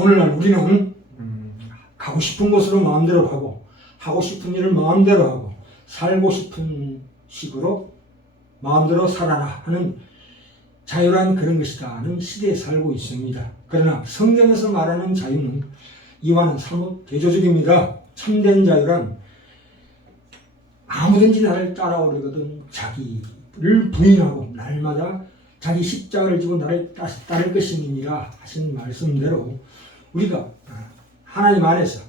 오늘날 우리는 가고 싶은 곳으로 마음대로 가고 하고 싶은 일을 마음대로 하고 살고 싶은 식으로 마음대로 살아라 하는 자유란 그런 것이다 하는 시대에 살고 있습니다. 그러나 성경에서 말하는 자유는 이와는 사뭇 대조적입니다. 참된 자유란 아무든지 나를 따라오려거든 자기를 부인하고 날마다 자기 십자가를 지고 나를 따를 것임이니라 하신 말씀대로 우리가 하나님 안에서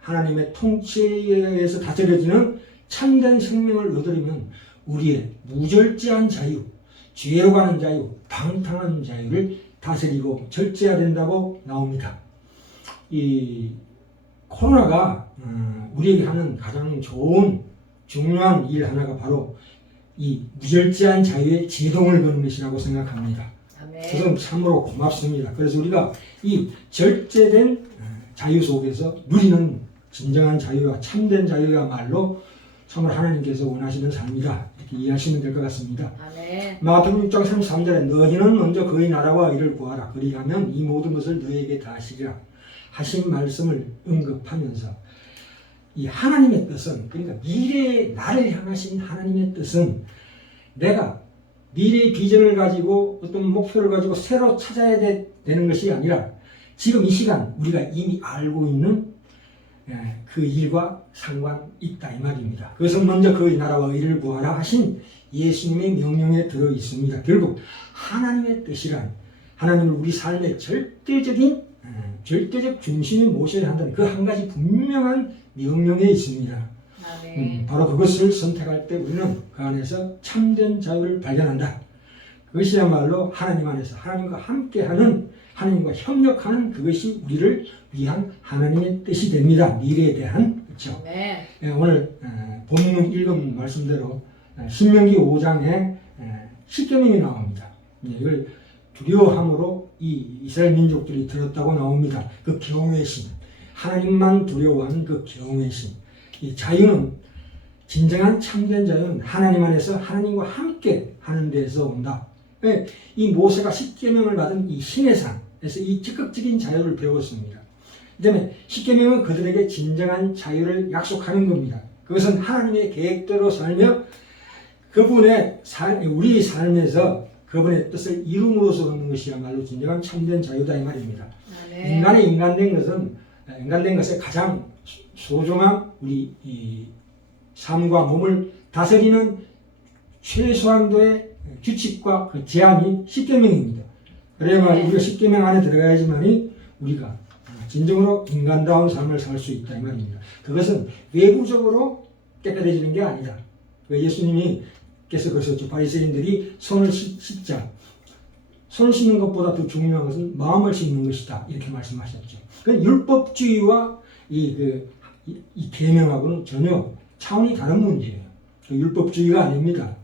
하나님의 통치에 의해서 다스려지는 참된 생명을 얻으려면 우리의 무절제한 자유, 죄로 가는 자유, 방탕한 자유를 다스리고 절제해야 된다고 나옵니다. 이 코로나가 우리에게 하는 가장 좋은 중요한 일 하나가 바로 이 무절제한 자유에 제동을 거는 것이라고 생각합니다. 그것은 참으로 고맙습니다. 그래서 우리가 이 절제된 자유 속에서 누리는 진정한 자유와 참된 자유야말로 참으로 하나님께서 원하시는 삶이다. 이렇게 이해하시면 될 것 같습니다. 마태복음 6장 33절에 너희는 먼저 그의 나라와 의를 구하라. 그리하면 이 모든 것을 너희에게 다 하시리라 하신 말씀을 언급하면서 이 하나님의 뜻은, 그러니까 미래의 나를 향하신 하나님의 뜻은 내가 미래의 비전을 가지고 어떤 목표를 가지고 새로 찾아야 되는 것이 아니라 지금 이 시간 우리가 이미 알고 있는 그 일과 상관있다 이 말입니다. 그것은 먼저 그의 나라와 의를 구하라 하신 예수님의 명령에 들어 있습니다. 결국 하나님의 뜻이란 하나님을 우리 삶의 절대적 중심에 모셔야 한다는 그 한 가지 분명한 명령에 있습니다. 바로 그것을 선택할 때 우리는 그 안에서 참된 자유를 발견한다. 그것이야말로 하나님 안에서 하나님과 함께하는, 하나님과 협력하는 그것이 우리를 위한 하나님의 뜻이 됩니다. 미래에 대한. 그렇죠? 오늘 본문 읽은 말씀대로 신명기 5장에 10계명이 나옵니다. 이걸 두려워함으로 이 이스라엘 민족들이 들었다고 나옵니다. 그 경외의 심, 하나님만 두려워하는 그 경외의 심. 이 자유는, 진정한 참된 자유는 하나님 안에서 하나님과 함께 하는 데에서 온다. 이 모세가 10계명을 받은 이 시내산에서 이 적극적인 자유를 배웠습니다. 그다음에 10계명은 그들에게 진정한 자유를 약속하는 겁니다. 그것은 하나님의 계획대로 살며 우리 삶에서 그분의 뜻을 이룸으로써 얻는 것이야말로 진정한 참된 자유다 이 말입니다. 인간의 인간된 것의 가장 소중한 우리 이 삶과 몸을 다스리는 최소한도의 규칙과 그 제한이 10계명입니다. 그래야만 우리가 10계명 안에 들어가야지만이 우리가 진정으로 인간다운 삶을 살 수 있다 이 말입니다. 그것은 외부적으로 깨끗해지는 게 아니다. 예수님께서 그러셨죠. 바리새인들이 손을 씻자. 손을 씻는 것보다 더 중요한 것은 마음을 씻는 것이다. 이렇게 말씀하셨죠. 그 율법주의와 이 계명하고는 전혀 차원이 다른 문제예요. 그 율법주의가 아닙니다.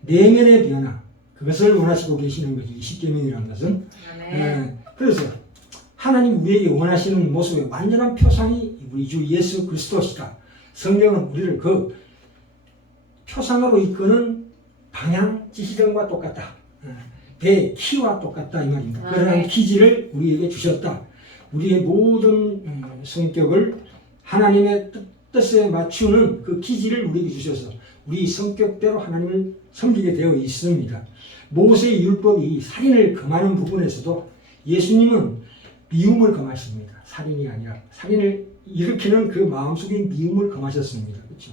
내면의 변화, 그것을 원하시고 계시는 거죠. 이 10계명이라는 것은. 그래서 하나님 우리에게 원하시는 모습의 완전한 표상이 우리 주 예수 그리스도시다. 성경은 우리를 그 표상으로 이끄는 방향 지시등과 똑같다. 배 키와 똑같다 이 말입니다. 그러한 기질을 우리에게 주셨다. 우리의 모든 성격을 하나님의 뜻에 맞추는 그 기질을 우리에게 주셔서 우리 성격대로 하나님을 섬기게 되어 있습니다. 모세의 율법이 살인을 금하는 부분에서도 예수님은 미움을 금하십니다. 살인이 아니라 살인을 일으키는 그 마음속에 미움을 금하셨습니다. 그렇죠?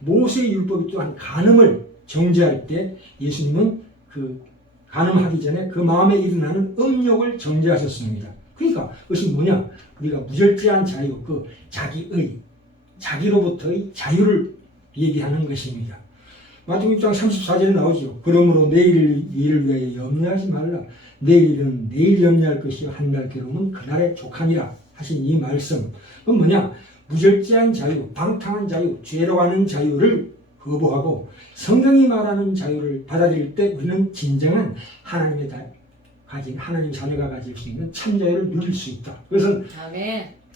모세의 율법이 또한 간음을 정죄할 때 예수님은 그 간음하기 전에 그 마음에 일어나는 음욕을 정죄하셨습니다. 그러니까 그것이 뭐냐? 우리가 무절제한 자유, 그 자기로부터의 자유를 얘기하는 것입니다. 마태복음 6장 34절에 나오죠. 그러므로 내일 일을 위하여 염려하지 말라. 내일은 내일 염려할 것이요 한 날 괴로움은 그날에 족하니라 하신 이 말씀. 그건 뭐냐? 무절제한 자유, 방탕한 자유, 죄로 가는 자유를 거부하고 성경이 말하는 자유를 받아들일 때 우리는 진정한 하나님 자녀가 가질 수 있는 참 자유를 누릴 수 있다. 그것은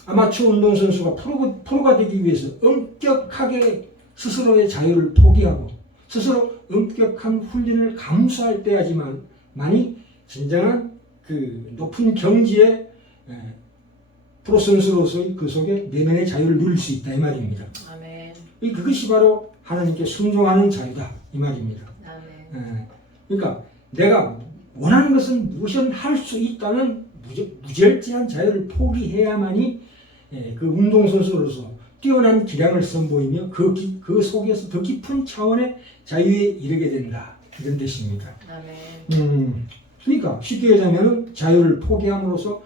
아마추어 운동선수가 프로가 되기 위해서 엄격하게 스스로의 자유를 포기하고 스스로 엄격한 훈련을 감수할 때야지만이 진정한 그 높은 경지에 프로선수로서의 그 속에 내면의 자유를 누릴 수 있다 이 말입니다. 아멘. 그것이 바로 하나님께 순종하는 자유다 이 말입니다. 아멘. 그러니까 내가 원하는 것은 무엇이든 할 수 있다는 무절제한 자유를 포기해야만이 그 운동선수로서 뛰어난 기량을 선보이며 그 속에서 더 깊은 차원의 자유에 이르게 된다 이런 뜻입니다. 아멘. 그러니까 쉽게 얘기하면 자유를 포기함으로써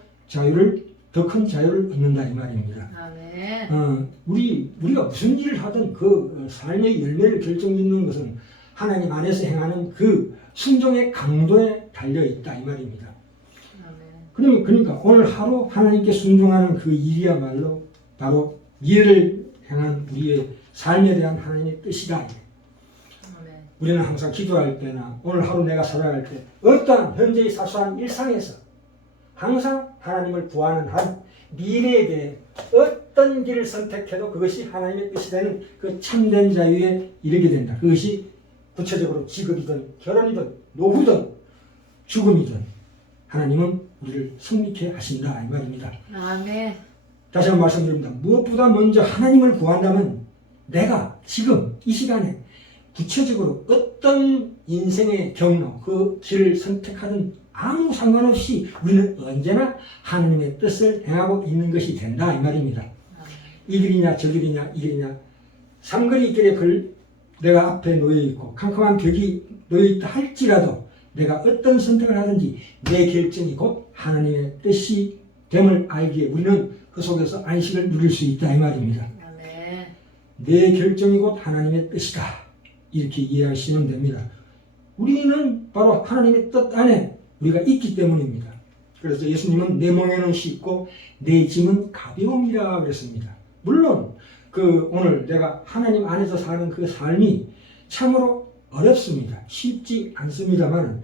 더 큰 자유를 얻는다 이 말입니다. 아멘. 우리가 무슨 일을 하든 그 삶의 열매를 결정짓는 것은 하나님 안에서 행하는 그 순종의 강도에 달려 있다 이 말입니다. 아멘. 그러니까 오늘 하루 하나님께 순종하는 그 일이야말로 바로 미래를 향한 우리의 삶에 대한 하나님의 뜻이다. 아멘. 우리는 항상 기도할 때나 오늘 하루 내가 살아갈 때 어떠한 현재의 사소한 일상에서 항상 하나님을 구하는 한 미래에 대해 어떤 길을 선택해도 그것이 하나님의 뜻이 되는 그 참된 자유에 이르게 된다. 그것이 구체적으로 직업이든 결혼이든 노후든 죽음이든 하나님은 우리를 승리케 하신다 이 말입니다. 아멘. 다시 한번 말씀드립니다. 무엇보다 먼저 하나님을 구한다면 내가 지금 이 시간에 구체적으로 어떤 인생의 경로 그 길을 선택하든 아무 상관없이 우리는 언제나 하나님의 뜻을 행하고 있는 것이 된다 이 말입니다. 이 길이냐 저 길이냐 이 길이냐 삼거리 길에 내가 앞에 놓여있고 캄캄한 벽이 놓여있다 할지라도 내가 어떤 선택을 하든지 내 결정이 곧 하나님의 뜻이 됨을 알기에 우리는 그 속에서 안식을 누릴 수 있다 이 말입니다. 아멘. 내 결정이 곧 하나님의 뜻이다 이렇게 이해하시면 됩니다. 우리는 바로 하나님의 뜻 안에 우리가 있기 때문입니다. 그래서 예수님은 내 멍에는 쉽고 내 짐은 가벼움이라 그랬습니다. 물론 오늘 내가 하나님 안에서 사는 그 삶이 참으로 어렵습니다. 쉽지 않습니다만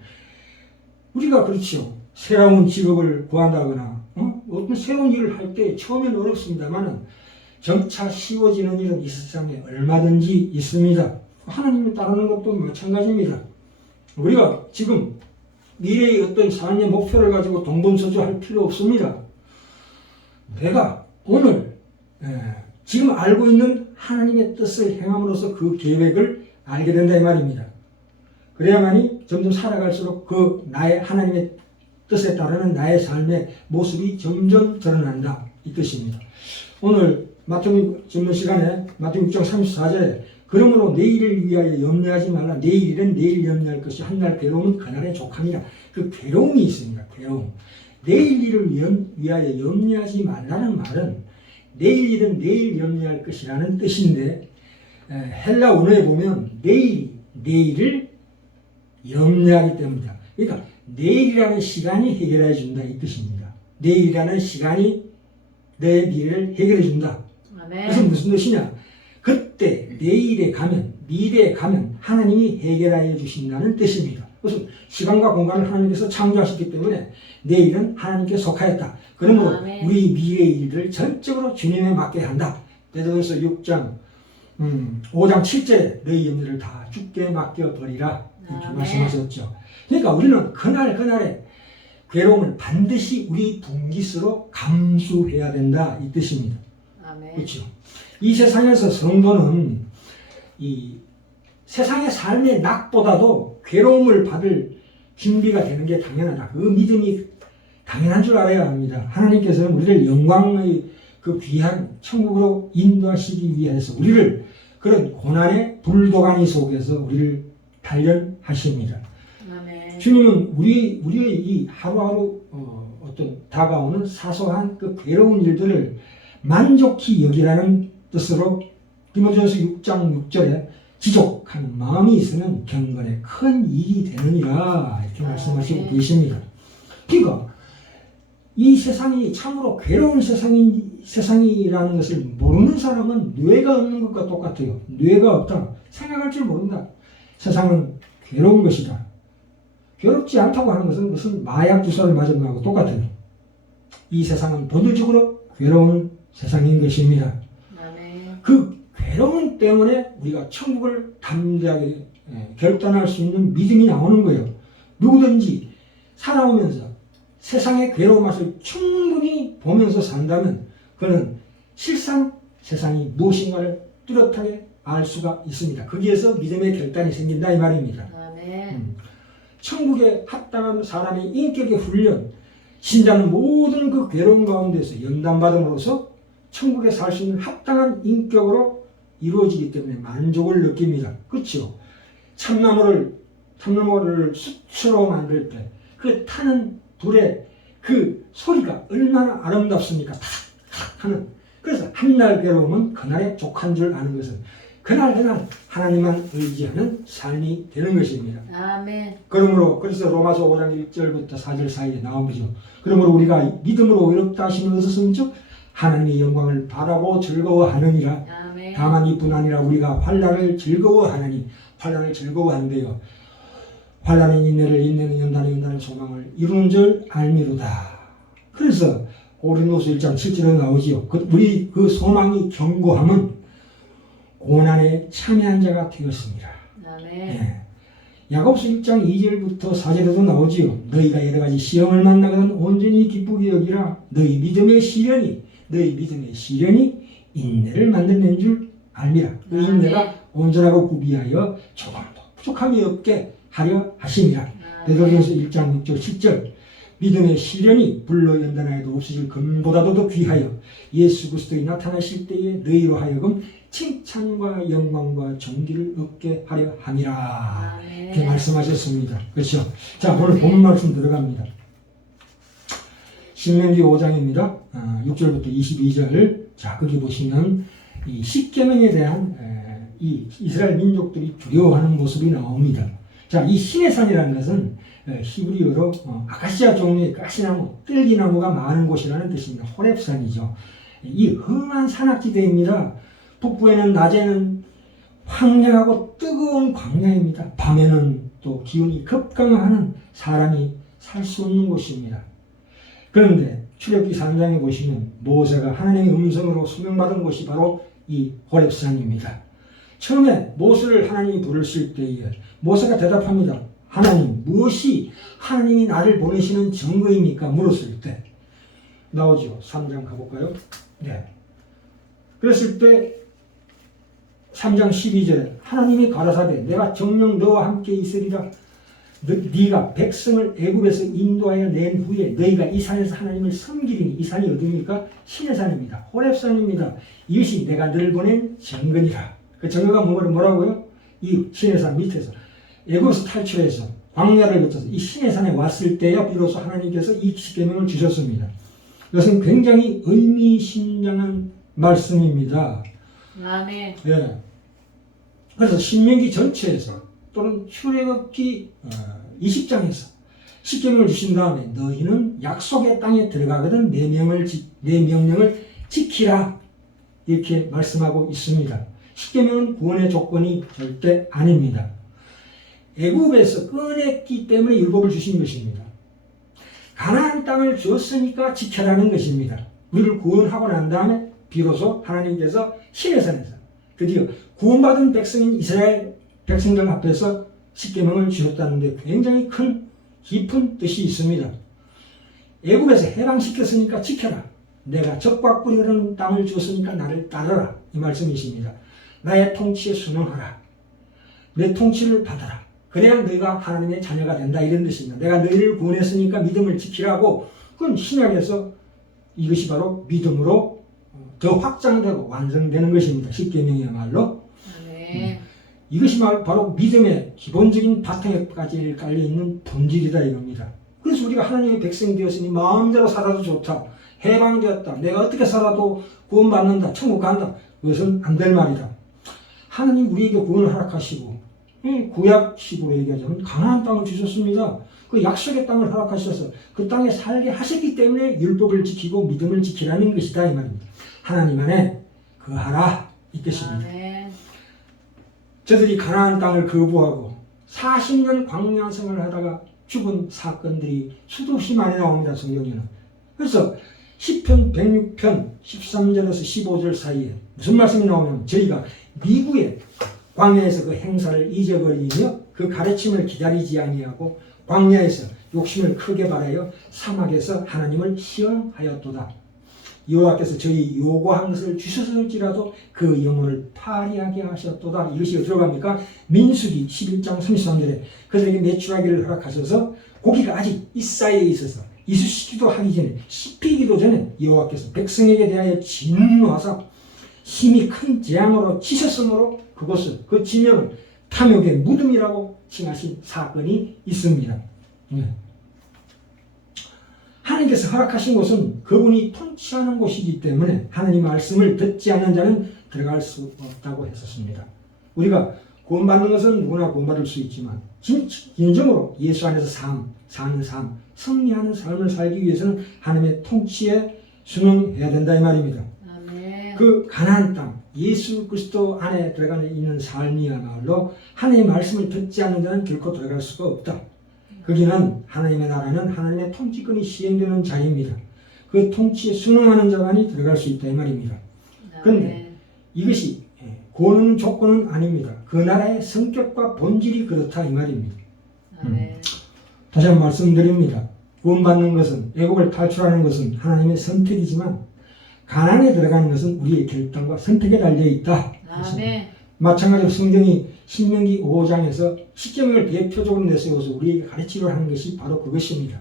우리가 그렇죠. 새로운 직업을 구한다거나 어떤 새로운 일을 할 때 처음에는 어렵습니다만 점차 쉬워지는 일은 이 세상에 얼마든지 있습니다. 하나님을 따르는 것도 마찬가지입니다. 우리가 지금 미래의 어떤 삶의 목표를 가지고 동분서주할 필요 없습니다. 내가 오늘 지금 알고 있는 하나님의 뜻을 행함으로써 그 계획을 알게 된다 이 말입니다. 그래야만이 점점 살아갈수록 그 나의 하나님의 뜻에 따르는 나의 삶의 모습이 점점 드러난다 이 뜻입니다. 오늘 마태복음 전문 시간에 마태복음 6장 34절에 그러므로 내일을 위하여 염려하지 말라. 내일은 내일 염려할 것이 한날 괴로움은 그날의 족함이라. 그 괴로움이 있습니다. 괴로움. 내일 일을 위하여 염려하지 말라는 말은 내일 일은 내일 염려할 것이라는 뜻인데 헬라 원어에 보면 내일을 염려하기 때문이다. 그러니까 내일이라는 시간이 해결해 준다 이 뜻입니다. 내일이라는 시간이 내 미래를 해결해 준다. 그래서 무슨 뜻이냐? 그때 내일에 가면 미래에 가면 하나님이 해결하여 주신다는 뜻입니다. 그래서 시간과 공간을 하나님께서 창조하셨기 때문에 내일은 하나님께 속하였다. 그러므로 우리 미래의 일들을 전적으로 주님에 맡게 한다. 베드로전서 6장 5장 7절에 너희 염려를 다 주께 맡겨버리라 이렇게 말씀하셨죠. 그러니까 우리는 그날에 괴로움을 반드시 우리 분깃으로 감수해야 된다 이 뜻입니다. 그렇죠. 이 세상에서 성도는 이 세상의 삶의 낙보다도 괴로움을 받을 준비가 되는 게 당연하다. 그 믿음이 당연한 줄 알아야 합니다. 하나님께서는 우리를 영광의 그 귀한 천국으로 인도하시기 위해서 우리를 그런 고난의 불도가니 속에서 우리를 단련하십니다. 주님은 우리의 이 하루하루 어떤 다가오는 사소한 그 괴로운 일들을 만족히 여기라는 뜻으로 디모데전서 6장 6절에 지족하는 마음이 있으면 경건에 큰 이익이 되느니라 이렇게 말씀하시고 계십니다. 그러니까 이 세상이 참으로 괴로운 세상이라는 것을 모르는 사람은 뇌가 없는 것과 똑같아요. 뇌가 없다. 생각할 줄 모른다. 세상은 괴로운 것이다. 괴롭지 않다고 하는 것은 무슨 마약 주사를 맞은 것하고 똑같아요. 이 세상은 본질적으로 괴로운 세상인 것입니다. 그 괴로움 때문에 우리가 천국을 담대하게 결단할 수 있는 믿음이 나오는 거예요. 누구든지 살아오면서 세상의 괴로운 맛을 충분히 보면서 산다면 그는 실상 세상이 무엇인가를 뚜렷하게 알 수가 있습니다. 거기에서 믿음의 결단이 생긴다 이 말입니다. 아멘. 천국에 합당한 사람의 인격의 훈련, 신자는 모든 그 괴로움 가운데서 연단받음으로써 천국에 살 수 있는 합당한 인격으로 이루어지기 때문에 만족을 느낍니다. 그렇죠? 참나무를 숯으로 만들 때 그 타는 불의 그 소리가 얼마나 아름답습니까? 탁탁 하는. 그래서 한날 괴로움은 그날의 족한 줄 아는 것은 그날 하나님만 의지하는 삶이 되는 것입니다. 아멘. 그래서 로마서 5장 1절부터 4절 사이에 나오죠. 그러므로 우리가 믿음으로 의롭다 하심을 얻었은즉 하나님의 영광을 바라고 즐거워하느니라. 아멘. 다만 이뿐 아니라 우리가 환난을 즐거워하느니 환난을 즐거워하는데요. 환난의 인내를 인내는 연단의 소망을 이루는 줄 알미로다. 그래서 고린도서 1장 7절에 나오지요. 우리 그 소망이 견고함은 고난에 참여한 자가 되었습니다. 아멘. 예. 야고보서 1장 2절부터 4절에도 나오지요. 너희가 여러 가지 시험을 만나거든 온전히 기쁘게 여기라. 너희 믿음의 시련이 인내를 만들어낸 줄 알미라. 그 인내가 온전하고 구비하여 조금도 부족함이 없게 하려 하심이라. 베드로전서 1장 6절 7절 믿음의 시련이 불로 연단하여도 없어질 금보다도 더 귀하여 예수 그리스도에 나타나실 때에 너희로 하여금 칭찬과 영광과 존귀를 얻게 하려 함이라. 이렇게 말씀하셨습니다. 그렇죠? 자, 오늘 본문 말씀 들어갑니다. 신명기 5장입니다. 6절부터 22절. 자, 거기 보시면 이 십계명에 대한 이 이스라엘 민족들이 두려워하는 모습이 나옵니다. 자, 이 시내산이라는 것은 히브리어로 아카시아 종류의 가시나무, 뜰기나무가 많은 곳이라는 뜻입니다. 호렙산이죠. 이 험한 산악지대입니다. 북부에는 낮에는 황량하고 뜨거운 광야입니다. 밤에는 또 기온이 급강하는 사람이 살 수 없는 곳입니다. 그런데 출애굽기 3장에 보시면 모세가 하나님의 음성으로 소명받은 곳이 바로 이 호렙산입니다. 처음에 모세를 하나님이 부르실 때에 모세가 대답합니다. 하나님, 무엇이 하나님이 나를 보내시는 증거입니까? 물었을 때 나오죠. 3장 가볼까요? 네. 그랬을 때 3장 12절에 하나님이 가라사대 내가 정녕 너와 함께 있으리라. 네가 백성을 애굽에서 인도하여 낸 후에 너희가 이 산에서 하나님을 섬기리니. 이 산이 어디입니까? 신의 산입니다. 호렙산입니다. 이것이 내가 너를 보낸 증거니라. 그 증거가 뭐라고요? 이 신의 산 밑에서 애굽에서 탈출해서 광야를 거쳐서 이 신의 산에 왔을 때야 비로소 하나님께서 이 십계명을 주셨습니다. 이것은 굉장히 의미심장한 말씀입니다. 아멘. 예. 그래서 신명기 전체에서 또는 출애굽기 20장에서 십계명을 주신 다음에 너희는 약속의 땅에 들어가거든 내 명령을 지키라 이렇게 말씀하고 있습니다. 십계명은 구원의 조건이 절대 아닙니다. 애굽에서 꺼냈기 때문에 율법을 주신 것입니다. 가나안 땅을 줬으니까 지켜라는 것입니다. 우리를 구원하고 난 다음에 비로소 하나님께서 시내산에서 드디어 구원받은 백성인 이스라엘 백성들 앞에서 십계명을 주셨다는 데 굉장히 큰 깊은 뜻이 있습니다. 애굽에서 해방시켰으니까 지켜라. 내가 적과 꿀이 흐르는 땅을 주었으니까 나를 따르라. 이 말씀이십니다. 나의 통치에 순응하라. 내 통치를 받아라. 그래야 너희가 하나님의 자녀가 된다 이런 뜻입니다. 내가 너희를 구원했으니까 믿음을 지키라고. 그건 신약에서 이것이 바로 믿음으로 더 확장되고 완성되는 것입니다. 십계명이야말로. 이것이 바로 믿음의 기본적인 바탕에까지 깔려있는 본질이다 이겁니다. 그래서 우리가 하나님의 백성이 되었으니 마음대로 살아도 좋다. 해방되었다. 내가 어떻게 살아도 구원받는다. 천국 간다. 그것은 안 될 말이다. 하나님 우리에게 구원을 허락하시고 구약식으로 얘기하자면 가나안 땅을 주셨습니다. 그 약속의 땅을 허락하셔서 그 땅에 살게 하셨기 때문에 율법을 지키고 믿음을 지키라는 것이다 이 말입니다. 하나님 안에 거하라 이 뜻입니다. 저들이 가나안 땅을 거부하고 40년 광야 생활을 하다가 죽은 사건들이 수도 없이 많이 나옵니다. 성경에는. 그래서 시편 106편 13절에서 15절 사이에 무슨 말씀이 나오면 저희가 미국의 광야에서 그 행사를 잊어버리며 그 가르침을 기다리지 아니하고 광야에서 욕심을 크게 바라여 사막에서 하나님을 시험하였도다. 여호와께서 저희 요구한 것을 주셨을지라도 그 영혼을 파리하게 하셨도다. 이것이 어디로 갑니까? 민수기 11장 33절에 그들에게 매출하기를 허락하셔서 고기가 아직 이 쌀에 있어서 이쑤시기도 하기 전에 씹히기도 전에 여호와께서 백성에게 대하여 진노하사 힘이 큰 재앙으로 치셨으므로 그곳을 그 지명을 탐욕의 무덤이라고 칭하신 사건이 있습니다. 하나님께서 허락하신 곳은 그분이 통치하는 곳이기 때문에 하나님 말씀을 듣지 않는 자는 들어갈 수 없다고 했었습니다. 우리가 구원받는 것은 누구나 구원받을 수 있지만 진정으로 예수 안에서 사는 삶, 승리하는 삶을 살기 위해서는 하나님의 통치에 순응해야 된다 이 말입니다. 아멘. 그 가나안 땅, 예수 그리스도 안에 들어가 있는 삶이야말로 하나님의 말씀을 듣지 않는 자는 결코 들어갈 수가 없다. 거기는 하나님의 나라는 하나님의 통치권이 시행되는 자입니다. 그 통치에 순응하는 자만이 들어갈 수 있다 이 말입니다. 그런데 이것이 구원 조건은 아닙니다. 그 나라의 성격과 본질이 그렇다 이 말입니다. 다시 한번 말씀드립니다. 구원받는 것은, 애국을 탈출하는 것은 하나님의 선택이지만 가난에 들어가는 것은 우리의 결단과 선택에 달려있다. 마찬가지로 성경이 신명기 5장에서 십계명을 대표적으로 내세워서 우리에게 가르치려 하는 것이 바로 그것입니다.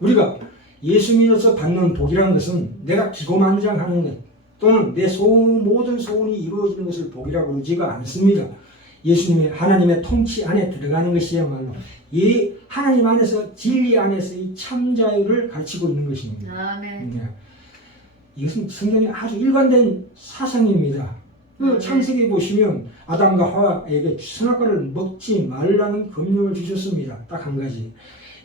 우리가 예수 믿어서 받는 복이라는 것은 내가 기고만장하는 것 또는 내 모든 소원이 이루어지는 것을 복이라고 그러지가 않습니다. 예수님의 하나님의 통치 안에 들어가는 것이야말로 하나님 안에서 진리 안에서의 참자유를 가르치고 있는 것입니다. 이것은 성경의 아주 일관된 사상입니다. 그 창세기 보시면 아담과 하와에게 선악과를 먹지 말라는 금령을 주셨습니다. 딱 한 가지.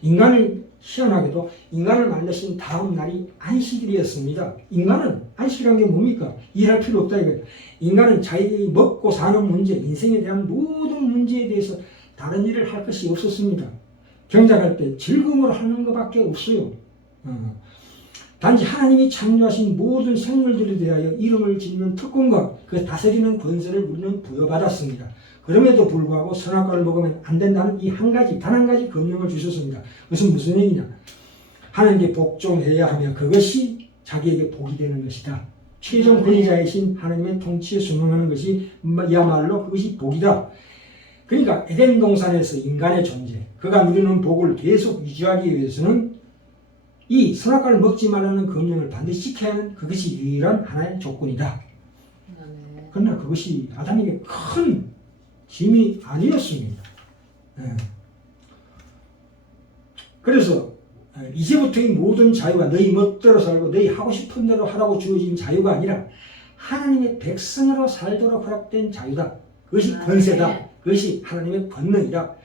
인간을 희한하게도 인간을 만드신 다음 날이 안식일이었습니다. 인간은 안식이라는 게 뭡니까? 일할 필요 없다 이거예요. 인간은 자기가 먹고 사는 문제, 인생에 대한 모든 문제에 대해서 다른 일을 할 것이 없었습니다. 경작할 때 즐거움을 하는 것밖에 없어요. 단지 하나님이 창조하신 모든 생물들에 대하여 이름을 짓는 특권과 그 다스리는 권세를 우리는 부여받았습니다. 그럼에도 불구하고 선악과를 먹으면 안 된다는 이 한 가지, 단 한 가지 금령을 주셨습니다. 그것은 무슨 얘기냐? 하나님께 복종해야 하며 그것이 자기에게 복이 되는 것이다. 최종 권위자이신 하나님의 통치에 순응하는 것이 야말로 그것이 복이다. 그러니까 에덴 동산에서 인간의 존재, 그가 누리는 복을 계속 유지하기 위해서는 이 선악과를 먹지 말라는 금령을 반드시 지켜야 하는 그것이 유일한 하나의 조건이다. 그러나 그것이 아담에게 큰 짐이 아니었습니다. 그래서 이제부터 이 모든 자유가 너희 멋대로 살고 너희 하고 싶은 대로 하라고 주어진 자유가 아니라 하나님의 백성으로 살도록 허락된 자유다. 그것이 권세다. 그것이 하나님의 권능이다.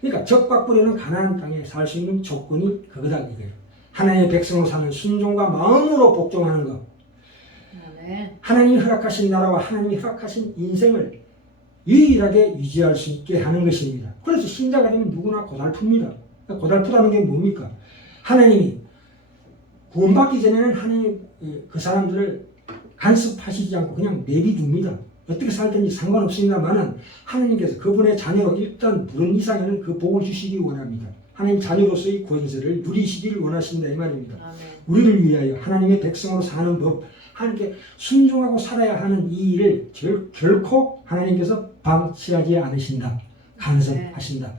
그러니까 적과 꿀에는 가나안 땅에 살 수 있는 조건이 그거다 이거예요. 하나님의 백성으로 사는 순종과 마음으로 복종하는 것. 하나님이 허락하신 나라와 하나님이 허락하신 인생을 유일하게 유지할 수 있게 하는 것입니다. 그래서 신자가 되면 누구나 고달픕니다. 고달프다는 게 뭡니까? 하나님이 구원받기 전에는 하나님 그 사람들을 간섭하시지 않고 그냥 내비둡니다. 어떻게 살든지 상관없습니다만은 하나님께서 그분의 자녀로 일단 부른 이상에는 그 복을 주시기 원합니다. 하나님 자녀로서의 권세를 누리시기를 원하신다 이 말입니다. 우리를 위하여 하나님의 백성으로 사는 법, 하나님께 순종하고 살아야 하는 이 일을 결코 하나님께서 방치하지 않으신다. 간섭하신다.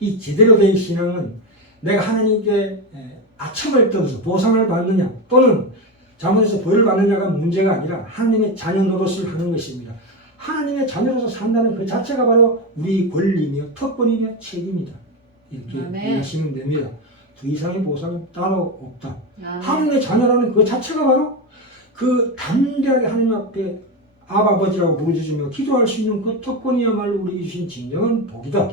이 제대로 된 신앙은 내가 하나님께 아첨을 떨어서 보상을 받느냐 또는 잘못해서 벌을 받느냐가 문제가 아니라 하나님의 자녀 노릇을 하는 것입니다. 하나님의 자녀로서 산다는 그 자체가 바로 우리 권리며 특권이며 책임이다. 이렇게 이해하시면 됩니다. 그 이상의 보상은 따로 없다. 하나님의 자녀라는 그 자체가 바로 그 담대하게 하나님 앞에 아버지라고 부르짖으며 기도할 수 있는 그 특권이야말로 우리에게 주신 진정한 복이다.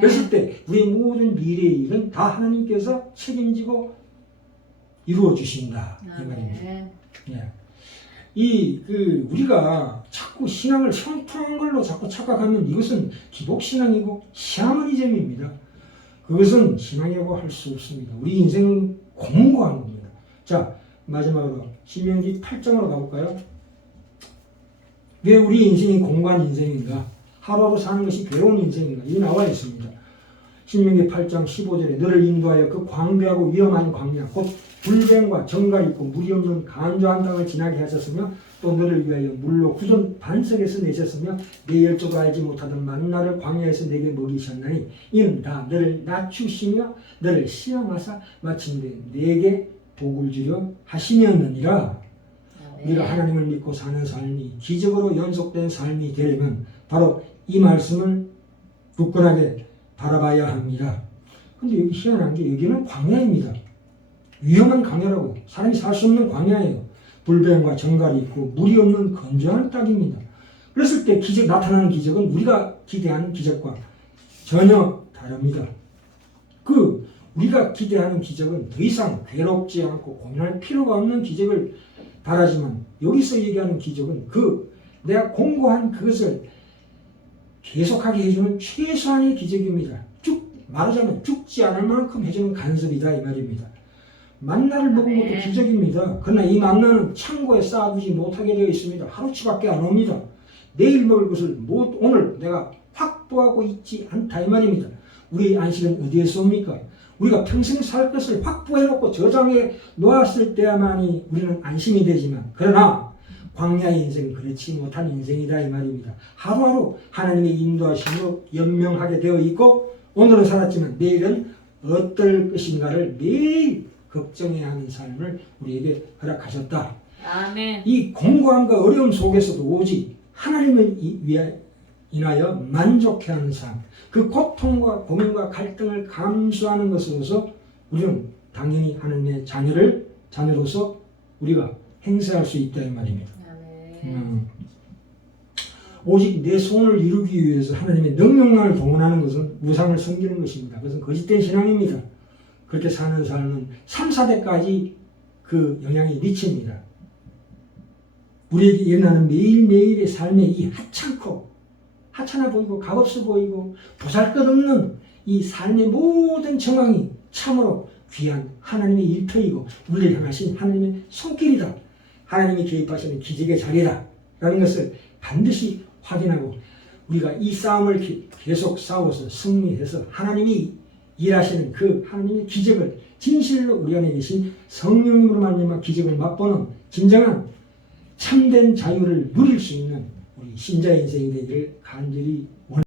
그랬을 때 우리의 모든 미래의 일은 다 하나님께서 책임지고 이루어 주신다 이 말입니다. 우리가 자꾸 신앙을 형통한 걸로 자꾸 착각하면 이것은 기복신앙이고 샤머니즘입니다. 그것은 신앙이라고 할 수 없습니다. 우리 인생은 공고한 겁니다. 자, 마지막으로 신명기 8장으로 가볼까요? 왜 우리 인생이 공고한 인생인가? 하루하루 사는 것이 괴로운 인생인가? 이게 나와 있습니다. 신명기 8장 15절에 너를 인도하여 그 광대하고 위험한 광야 곧 불뱀과 정갈 있고 물이 없는 간조한 땅을 지나게 하셨으며 또 너를 위하여 물로 후전 반석에서 내셨으며 내 열조도 알지 못하던 만나를 광야에서 내게 먹이셨나니 이는 다 너를 낮추시며 너를 시험하사 마침내 내게 복을 주려 하심이었느니라. 우리가 하나님을 믿고 사는 삶이 기적으로 연속된 삶이 되려면 바로 이 말씀을 굳건하게 바라봐야 합니다. 근데 여기 희한한 게 여기는 광야입니다. 위험한 광야라고. 사람이 살 수 없는 광야예요. 불뱀과 정갈이 있고 물이 없는 건조한 땅입니다. 그랬을 때 나타나는 기적은 우리가 기대하는 기적과 전혀 다릅니다. 우리가 기대하는 기적은 더 이상 괴롭지 않고 고민할 필요가 없는 기적을 바라지만 여기서 얘기하는 기적은 내가 공고한 그것을 계속하게 해주는 최소한의 기적입니다. 말하자면 죽지 않을 만큼 해주는 간섭이다 이 말입니다. 만나를 먹은 것도 기적입니다. 그러나 이 만나는 창고에 쌓아두지 못하게 되어 있습니다. 하루치밖에 안 옵니다. 내일 먹을 것을 오늘 내가 확보하고 있지 않다 이 말입니다. 우리의 안식은 어디에서 옵니까? 우리가 평생 살 것을 확보해놓고 저장해 놓았을 때야만이 우리는 안심이 되지만 그러나 광야의 인생은 그렇지 못한 인생이다 이 말입니다. 하루하루 하나님의 인도하심으로 연명하게 되어 있고 오늘은 살았지만 내일은 어떨 것인가를 매일 걱정해야 하는 삶을 우리에게 허락하셨다. 아멘. 이 공고함과 어려움 속에서도 오직 하나님을 인하여 만족해하는 삶, 그 고통과 고민과 갈등을 감수하는 것으로서 우리는 당연히 하나님의 자녀로서 우리가 행세할 수 있다 이 말입니다. 오직 내 소원을 이루기 위해서 하나님의 능력만을 동원하는 것은 우상을 섬기는 것입니다. 그것은 거짓된 신앙입니다. 그렇게 사는 삶은 3, 4대까지 그 영향이 미칩니다. 우리에게 일어나는 매일매일의 삶의 이 하찮아 보이고 값없어 보이고 보잘것없는 이 삶의 모든 정황이 참으로 귀한 하나님의 일터이고 우리를 향하신 하나님의 손길이다. 하나님이 개입하시는 기적의 자리다. 라는 것을 반드시 확인하고 우리가 이 싸움을 계속 싸워서 승리해서 하나님이 일하시는 그 하나님의 기적을 진실로 우리 안에 계신 성령님으로 말미암아 기적을 맛보는 진정한 참된 자유를 누릴 수 있는 우리 신자의 인생이 되기를 간절히 원합니다.